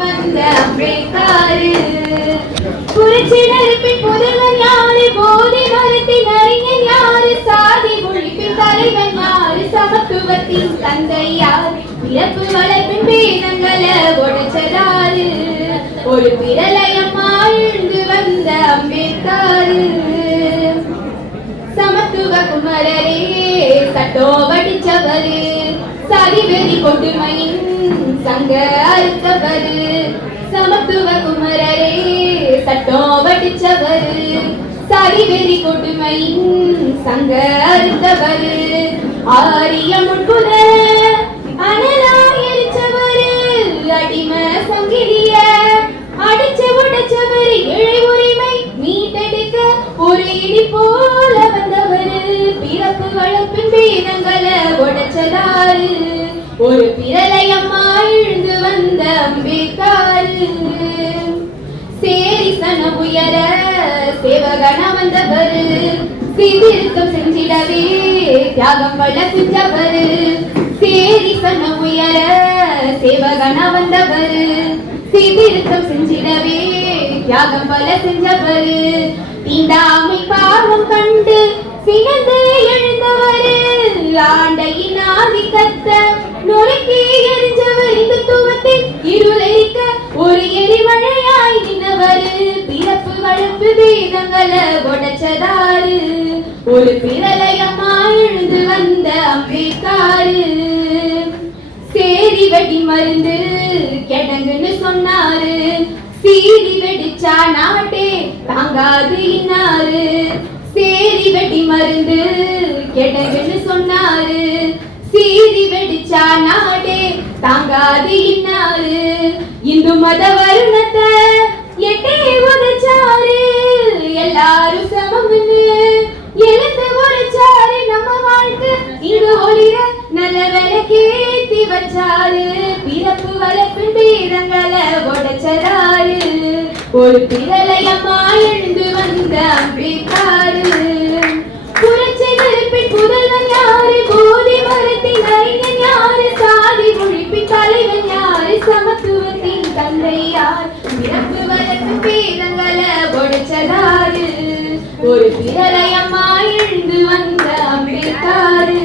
வந்த அம்பேத்கர் புரட்சி நெருப்பின் புதல்வன் யாரு, போதை மரத்தின் அறிஞன் யாரு, சாதி ஒழிப்பின் தலைவன் யாரு, சமத்துவத்தின் தந்தை யாரு, பிறப்பு வளர்ப்பின் பேதங்களை உடைச்சதாரு, ஒரு பிரளயமா எழுந்து வந்த அம்பேத்கர் சமத்துவ குமரரே சட்டோ வடிச்சவரு, சாதி வெறி கொடுமையின் சங்க அறுத்தவரு, சமத்துவ குமரரே சட்டோ வடிச்சவரு, சாதி வெறி கொடுமையின் சங்க அறுத்தவரு, ஆரிய முன்புற அனலா எரிச்சவரு, அடிமை சங்கிலிய அடிச்சு உடைச்சவரு, ஏழை உரிமை மீட்டெடுக்க ஒரு இடி போல வந்தவரு, பிறப்பு வளர்ப்பின் பேதங்களை உடைச்சதாரு, ஒரு பிரளயமா எழுந்து வந்த அம்பேத்கர் சேரி சன உயர சேவகன வந்தவரு, சீர்திருத்தம் செஞ்சிடவே தியாகம் பல செஞ்சவரு, சேரி சன உயர சேவகன வந்தவரு, சீர்திருத்தம் செஞ்சிடவே தியாகம் பல செஞ்சவரு, தீண்டாமை பாவம் கண்டு சினந்து எழுந்தவரு, ஆண்டையின் ஆதிக்கத்தை நொறுக்கி எரிஞ்சவர், இந்துத்துவத்தின் இருளரிக்க ஒரு எரிமழையாய் நின்றவரு, பிறப்பு வளர்ப்பு வேதங்களை உடைச்சதாரு, ஒரு பிரளயமா எழுந்து வந்த அம்பேத்கர் சேரி வெடி மருந்து கெடங்குன்னு சொன்னாரு, சீரி வெடிச்சா நாட்டே தாங்காது இன்னாரு, சேரி வெடி மருந்து கெடங்குன்னு சொன்னாரு, சீரி வெடிச்சா நாடே தாங்காது இன்னாரு, இந்து மத வருணத்தை எட்டே உதைச்சாரு, எல்லாரும் சமம்னு எழுந்து உரைச்சாரு, நம்ம வாழ்க்கை இங்கு ஒளிர நல்ல விளக்கேத்தி வச்சாரு, பிறப்பு வளர்ப்பின் பேதங்களை உடைச்சதாரு, ஒரு பிரளயமா எழுந்து வந்த அம்பேத்கர் புரட்சி நெருப்பின் புதல்வன் யாரு, போதை மரத்தின் அறிஞன் யாரு, சாதி ஒழிப்பின் தலைவன் யாரு, சமத்துவத்தின் தந்தை யார், பிறப்பு வளர்ப்பின் பேதங்களை உடைச்சதாரு, ஒரு பிரளயமா எழுந்து வந்த அம்பேத்கர்